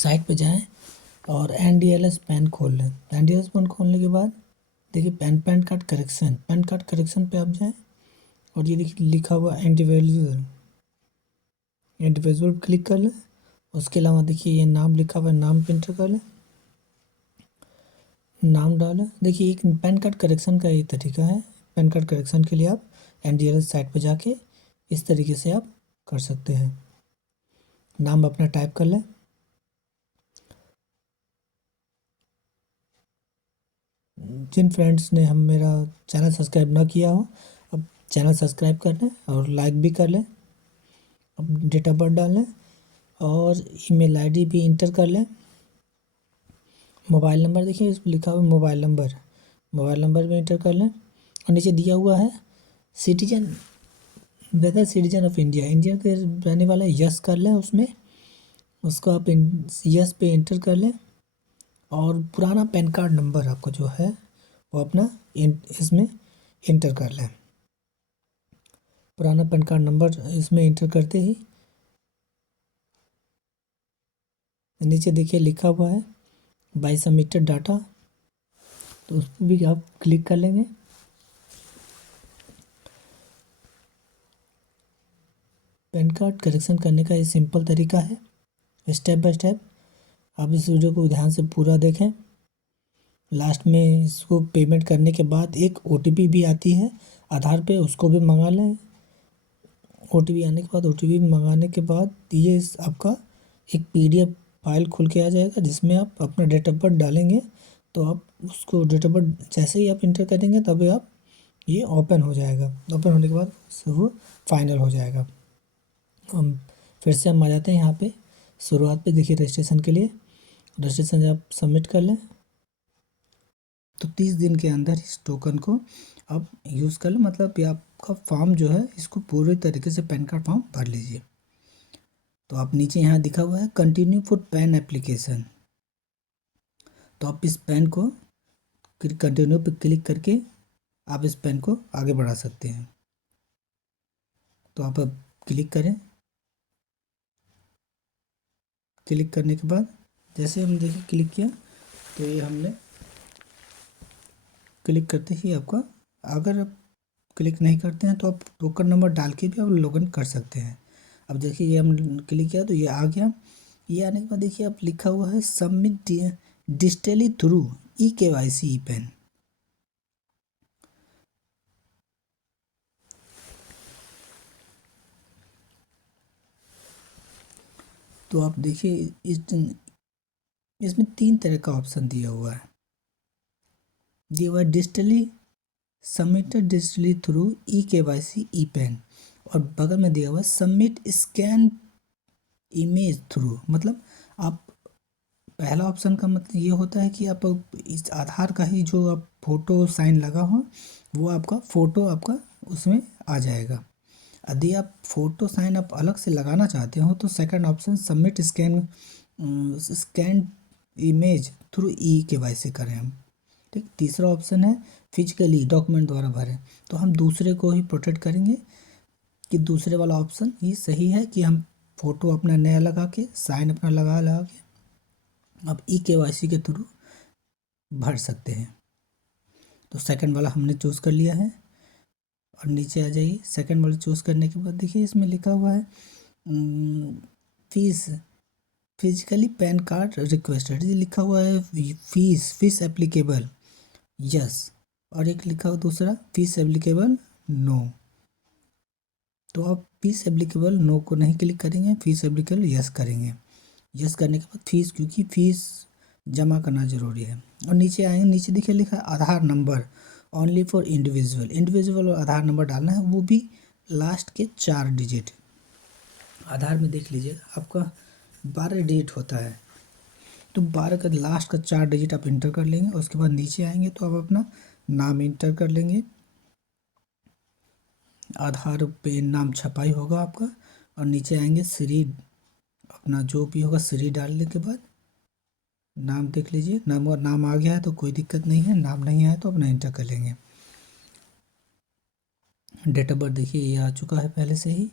Site पे जाएं और NDLS पैन खोल लें। NDLS पैन खोलने के बाद देखिए पैन कार्ड करेक्शन पे आप जाएं और ये देखिए लिखा हुआ इंडिविजुअल क्लिक कर लें। उसके अलावा देखिए ये नाम लिखा हुआ है, नाम पे एंटर कर लें, नाम डालें। देखिए एक पैन कार्ड करेक्शन का ये तरीका है। पैन कार्ड करेक्शन के लिए आप NDLS साइट पे जाके इस तरीके से आप कर सकते हैं। नाम अपना टाइप कर लें। जिन फ्रेंड्स ने मेरा चैनल सब्सक्राइब ना किया हो, अब चैनल सब्सक्राइब कर लें और लाइक भी कर लें। अब डेट ऑफ बर्थ डाल लें और ईमेल आईडी भी इंटर कर लें। मोबाइल नंबर देखिए इसमें लिखा हुआ है मोबाइल नंबर भी इंटर कर लें। और नीचे दिया हुआ है citizen, whether citizen of India के रहने वाला यस कर लें। उसमें उसको आप यस पे इंटर कर लें और पुराना पैन कार्ड नंबर आपका जो है वो अपना इसमें इंटर कर लें। पुराना पैन कार्ड नंबर इसमें इंटर करते ही नीचे देखिए लिखा हुआ है बाय सबमिटेड डाटा, तो उस पर भी आप क्लिक कर लेंगे। पैन कार्ड करेक्शन करने का ये सिंपल तरीका है, स्टेप बाय स्टेप। आप इस वीडियो को ध्यान से पूरा देखें। लास्ट में इसको पेमेंट करने के बाद एक OTP भी आती है आधार पे, उसको भी मंगा लें। OTP आने के बाद मंगाने के बाद ये आपका एक PDF फाइल खुल के आ जाएगा जिसमें आप अपना डेट ऑफ बर्थ डालेंगे। तो आप उसको डेट ऑफ बर्थ जैसे ही आप इंटर करेंगे तभी आप ये ओपन हो जाएगा। ओपन होने के बाद वो फाइनल हो जाएगा। हम फिर से हम आ जाते हैं यहाँ पे शुरुआत पे। देखिए रजिस्ट्रेशन के लिए रजिस्ट्रेशन आप सबमिट कर लें तो 30 दिन के अंदर इस टोकन को आप यूज़ कर लें। मतलब ये आपका फॉर्म जो है इसको पूरी तरीके से पैन कार्ड फॉर्म भर लीजिए। तो आप नीचे यहाँ दिखा हुआ है कंटिन्यू फॉर पैन एप्लीकेशन, तो आप इस पैन को कंटिन्यू पे क्लिक करके आप इस पैन को आगे बढ़ा सकते हैं। तो आप अब क्लिक करें। क्लिक करने के बाद जैसे हम देखिए क्लिक किया तो ये हमने क्लिक करते ही आपका, अगर आप क्लिक नहीं करते हैं तो आप टोकन नंबर डाल के भी आप लॉगिन कर सकते हैं। अब देखिए ये हम क्लिक किया तो ये आ गया। ये आने के बाद देखिए आप लिखा हुआ है submit digitally through eKYC e PAN. तो आप देखिए इसमें 3 तरह का ऑप्शन दिया हुआ है। दिया हुआ है digitally submitted digitally through eKYC e PAN और बगल में दिया हुआ है सबमिट स्कैन इमेज थ्रू। मतलब आप पहला ऑप्शन का मतलब ये होता है कि आप इस आधार का ही जो आप फोटो साइन लगा हो वो आपका फ़ोटो आपका उसमें आ जाएगा। यदि आप फ़ोटो साइन आप अलग से लगाना चाहते हो तो second option submit scan image through eKYC करें हम। ठीक, तीसरा ऑप्शन है फिजिकली डॉक्यूमेंट द्वारा भरें। तो हम दूसरे को ही प्रोटेक्ट करेंगे कि दूसरे वाला ऑप्शन ये सही है कि हम फ़ोटो अपना नया लगा के साइन अपना लगा के आप eKYC के थ्रू भर सकते हैं। तो सेकंड वाला हमने चूज़ कर लिया है और नीचे आ जाइए। सेकंड वाला चूज़ करने के बाद देखिए इसमें लिखा हुआ है fees physically pan card requested, ये लिखा हुआ है फीस एप्लीकेबल यस, और एक लिखा हुआ दूसरा फीस एप्लीकेबल नो। तो आप फीस एप्लीकेबल नो को नहीं क्लिक करेंगे, फीस एप्लीकेबल यस करेंगे। यस करने के बाद फीस, क्योंकि फीस जमा करना ज़रूरी है। और नीचे आएंगे, नीचे देखिए लिखा है आधार नंबर ओनली फॉर इंडिविजुअल और आधार नंबर डालना है, वो भी लास्ट के 4 डिजिट। आधार में देख लीजिए आपका 12 डिजिट होता है, तो 12 का लास्ट का 4 डिजिट आप इंटर कर लेंगे। उसके बाद नीचे आएंगे तो आप अपना नाम इंटर कर लेंगे। आधार पे नाम छपाई होगा आपका। और नीचे आएंगे श्री, अपना जो भी होगा श्री डालने के बाद नाम देख लीजिए। नाम आ गया है तो कोई दिक्कत नहीं है, नाम नहीं आया तो अपना इंटर कर लेंगे। डेट ऑफ बर्थ देखिए ये आ चुका है पहले से ही।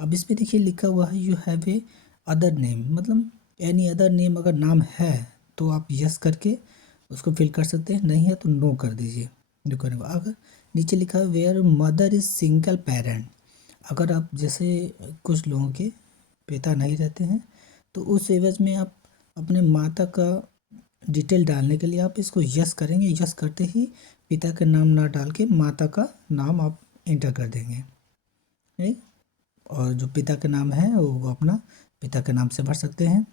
अब इसमें देखिए लिखा हुआ है you have a other name, मतलब एनी अदर नेम अगर नाम है तो आप यस करके उसको फिल कर सकते हैं, नहीं है तो नो कर दीजिए। जो करने का अगर नीचे लिखा है where mother is single parent, अगर आप जैसे कुछ लोगों के पिता नहीं रहते हैं तो उस एवज में आप अपने माता का डिटेल डालने के लिए आप इसको यस करेंगे। यस करते ही पिता का नाम ना डाल के माता का नाम आप एंटर कर देंगे, ठीक। और जो पिता का नाम है वो अपना पिता के नाम से भर सकते हैं।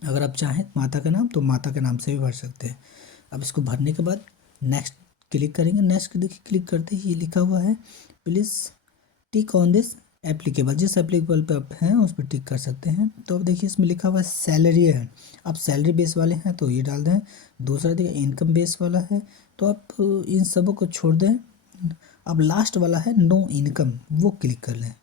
अगर आप चाहें माता का नाम तो माता के नाम से भी भर सकते हैं। अब इसको भरने के बाद नेक्स्ट क्लिक करेंगे। नेक्स्ट देखिए क्लिक करते ही ये लिखा हुआ है please tick on this applicable, जिस एप्लीकेबल पे आप हैं उस पर टिक कर सकते हैं। तो अब देखिए इसमें लिखा हुआ है सैलरी है, आप सैलरी बेस वाले हैं तो ये डाल दें। दूसरा देखिए इनकम बेस वाला है तो आप इन सबों को छोड़ दें। अब लास्ट वाला है नो इनकम, वो क्लिक कर लें।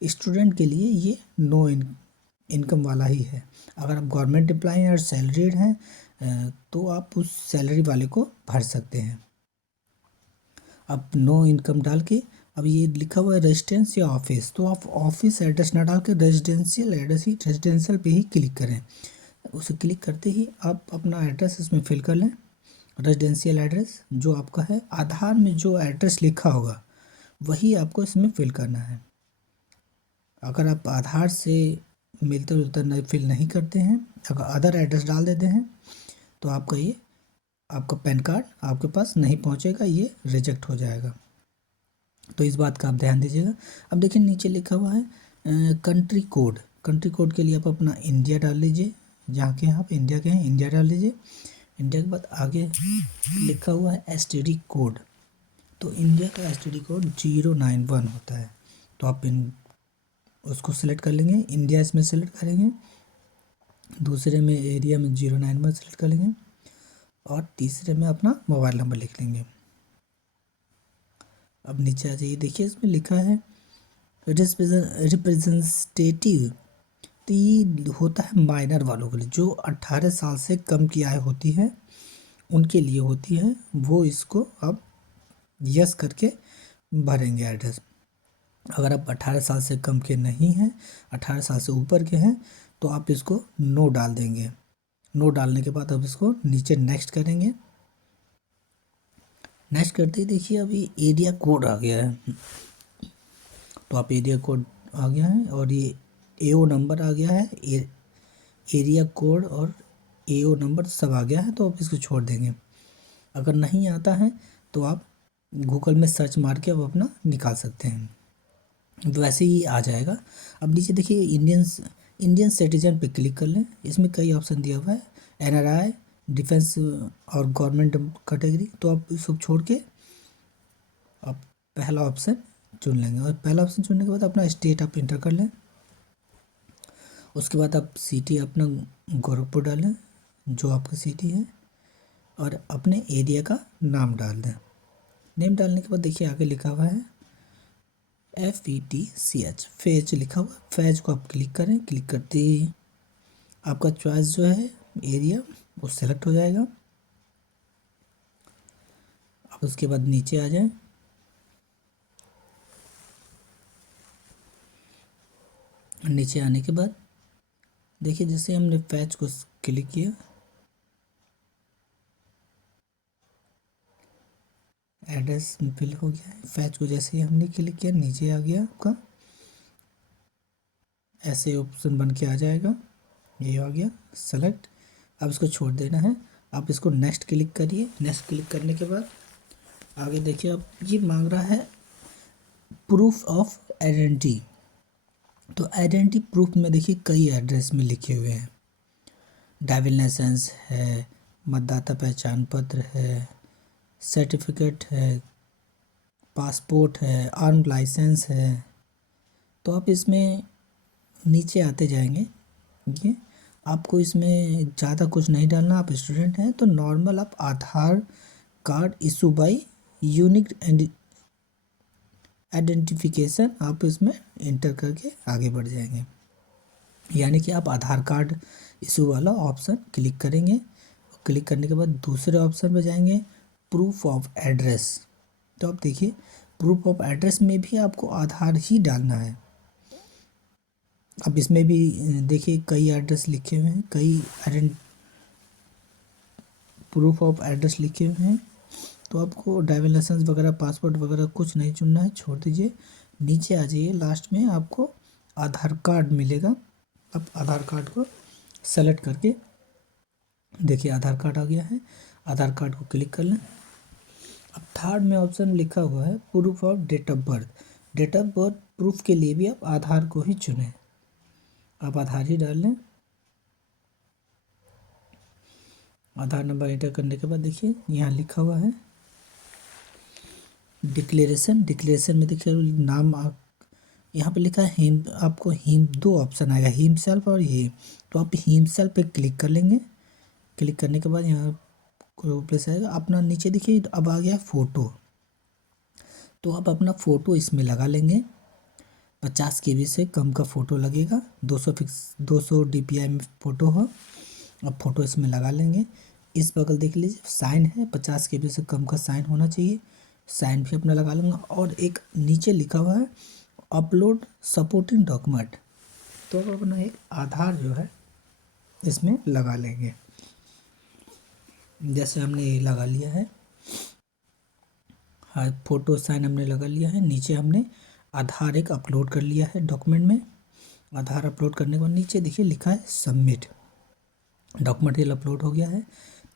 स्टूडेंट के लिए ये नो इनकम वाला ही है। अगर आप गवर्नमेंट एम्प्लॉय और सैलरीड हैं तो आप उस सैलरी वाले को भर सकते हैं। अब नो इनकम डाल के अब ये लिखा हुआ है रेजिडेंस या ऑफिस, तो आप ऑफिस एड्रेस ना डाल के रेजिडेंशियल एड्रेस ही रेजिडेंशियल पे ही क्लिक करें। उसे क्लिक करते ही आप अपना एड्रेस इसमें फिल कर लें। रेजिडेंशियल एड्रेस जो आपका है, आधार में जो एड्रेस लिखा होगा वही आपको इसमें फिल करना है। अगर आप आधार से मिलते जुलते नहीं फिल नहीं करते हैं, अगर अदर एड्रेस डाल देते हैं तो आपका पैन कार्ड आपके पास नहीं पहुंचेगा, ये रिजेक्ट हो जाएगा। तो इस बात का आप ध्यान दीजिएगा। अब देखिए नीचे लिखा हुआ है कंट्री कोड। कंट्री कोड के लिए आप अपना इंडिया डाल लीजिए, जहाँ के आप इंडिया के हैं इंडिया डाल लीजिए। इंडिया के बाद आगे लिखा हुआ है एसटीडी कोड, तो इंडिया का एसटीडी कोड 091 होता है। तो आप उसको सिलेक्ट कर लेंगे, इंडिया इसमें सेलेक्ट करेंगे, दूसरे में एरिया में 091 सेलेक्ट कर लेंगे और तीसरे में अपना मोबाइल नंबर लिख लेंगे। अब नीचे आ जाइए, देखिए इसमें लिखा है रिप्रेजेंटेटिव, तो ये होता है माइनर वालों के लिए, जो 18 साल से कम की आयु होती है उनके लिए होती है। वो इसको अब यस करके भरेंगे एड्रेस। अगर आप 18 साल से कम के नहीं हैं, 18 साल से ऊपर के हैं तो आप इसको नो डाल देंगे। नो डालने के बाद अब इसको नीचे नेक्स्ट करेंगे। नेक्स्ट करते ही देखिए अभी एरिया कोड आ गया है, तो आप एरिया कोड आ गया है और ये एओ नंबर आ गया है, एरिया कोड और एओ नंबर सब आ गया है, तो आप इसको छोड़ देंगे। अगर नहीं आता है तो आप गूगल में सर्च मार के अब अपना निकाल सकते हैं, तो वैसे ही आ जाएगा। अब नीचे देखिए इंडियन सिटीजन पे क्लिक कर लें। इसमें कई ऑप्शन दिया हुआ है, एनआरआई, डिफेंस और गवर्नमेंट कैटेगरी, तो आप सब छोड़ के आप पहला ऑप्शन चुन लेंगे और पहला ऑप्शन चुनने के बाद अपना स्टेट आप इंटर कर लें। उसके बाद आप सिटी अपना गोरखपुर डालें जो आपकी सिटी है और अपने एरिया का नाम डाल दें। नेम डालने के बाद देखिए आगे लिखा हुआ है FETCH फेज लिखा हुआ, फेज को आप क्लिक करें। क्लिक करते ही आपका चॉइस जो है एरिया वो सेलेक्ट हो जाएगा। अब उसके बाद नीचे आ जाए, नीचे आने के बाद देखिए जैसे हमने फैच को क्लिक किया, एड्रेस फिल हो गया है। फैच को जैसे ही हमने क्लिक किया नीचे आ गया आपका, ऐसे ऑप्शन बन के आ जाएगा, ये आ गया सेलेक्ट। अब इसको छोड़ देना है। आप इसको नेक्स्ट क्लिक करिए। नेक्स्ट क्लिक करने के बाद आगे देखिए अब ये मांग रहा है प्रूफ ऑफ आइडेंटिटी, तो आइडेंटिटी प्रूफ में देखिए कई एड्रेस में लिखे हुए हैं, ड्राइविंग लाइसेंस है, मतदाता पहचान पत्र है, सर्टिफिकेट है, पासपोर्ट है, आर्म लाइसेंस है। तो आप इसमें नीचे आते जाएंगे, ये आपको इसमें ज़्यादा कुछ नहीं डालना। आप स्टूडेंट हैं तो नॉर्मल आप Aadhaar card issue by unique identification आप इसमें इंटर करके आगे बढ़ जाएंगे। यानी कि आप आधार कार्ड इशू वाला ऑप्शन क्लिक करेंगे। क्लिक करने के बाद दूसरे ऑप्शन पे जाएंगे प्रूफ ऑफ एड्रेस। तो आप देखिए प्रूफ ऑफ एड्रेस में भी आपको आधार ही डालना है। अब इसमें भी देखिए कई एड्रेस लिखे हुए हैं, कई प्रूफ ऑफ एड्रेस लिखे हुए हैं। तो आपको ड्राइविंग लाइसेंस वगैरह पासपोर्ट वगैरह कुछ नहीं चुनना है, छोड़ दीजिए। नीचे आ जाइए, लास्ट में आपको आधार कार्ड मिलेगा। आप आधार कार्ड को सेलेक्ट करके देखिए आधार कार्ड आ गया है, आधार कार्ड को क्लिक कर लें। अब थर्ड में ऑप्शन लिखा हुआ है proof of date of birth. Date of birth proof के लिए भी आप आधार को ही चुनें, आप आधार ही डाल लें। आधार नंबर एंटर करने के बाद देखिए यहाँ लिखा हुआ है डिक्लेरेशन। डिक्लेरेशन में देखिए नाम आप यहाँ पे लिखा है हिम, आपको हिम दो ऑप्शन आएगा, हिमसेल्फ और ये। तो आप हिमसेल्फ पे क्लिक कर लेंगे। क्लिक करने के बाद यहाँ कोई प्लेस आएगा अपना, नीचे देखिए अब आ गया फ़ोटो। तो आप अपना फ़ोटो इसमें लगा लेंगे। 50 KB से कम का फ़ोटो लगेगा, 200 DPI में फ़ोटो हो। अब फ़ोटो इसमें लगा लेंगे। इस बगल देख लीजिए साइन है, 50 KB से कम का साइन होना चाहिए, साइन भी अपना लगा लूँगा। और एक नीचे लिखा हुआ है अपलोड सपोर्टिंग डॉक्यूमेंट। तो अब अपना एक आधार जो है इसमें लगा लेंगे। जैसे हमने ये लगा लिया है, हाँ फ़ोटो साइन हमने लगा लिया है। नीचे हमने आधार एक अपलोड कर लिया है डॉक्यूमेंट में। आधार अपलोड करने के बाद नीचे देखिए लिखा है सबमिट। डॉक्यूमेंट ये अपलोड हो गया है।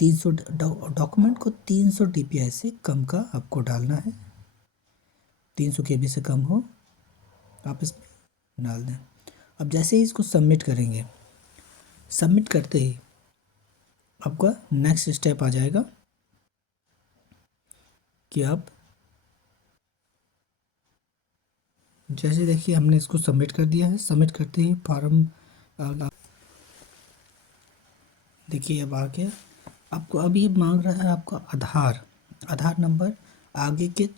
300 डॉक्यूमेंट को 300 DPI से कम का आपको डालना है, 300 KB से कम हो आप इसमें डाल दें। अब जैसे ही इसको सबमिट करेंगे, सबमिट करते ही आपका नेक्स्ट स्टेप आ जाएगा कि आप जैसे देखिए हमने इसको सबमिट कर दिया है। सबमिट करते ही फॉर्म देखिए अब आ गया। आपको अब ये मांग रहा है आपका आधार, आधार नंबर आगे के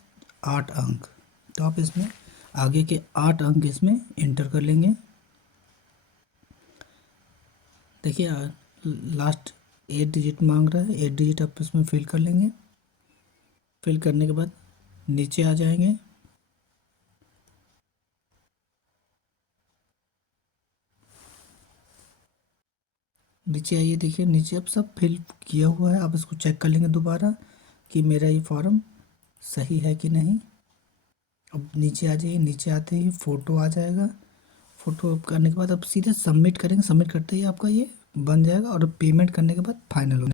8 अंक। तो आप इसमें आगे के 8 अंक इसमें इंटर कर लेंगे। देखिए लास्ट 8 डिजिट मांग रहा है, 8 डिजिट आप इसमें फिल कर लेंगे। फिल करने के बाद नीचे आ जाएंगे। नीचे आइए, देखिए नीचे अब सब फिल किया हुआ है। आप इसको चेक कर लेंगे दोबारा कि मेरा ये फॉर्म सही है कि नहीं। अब नीचे आ जाइए, नीचे आते ही फ़ोटो आ जाएगा। फ़ोटो करने के बाद आप सीधे सबमिट करेंगे। सबमिट करते ही आपका ये बन जाएगा और पेमेंट करने के बाद फाइनल हो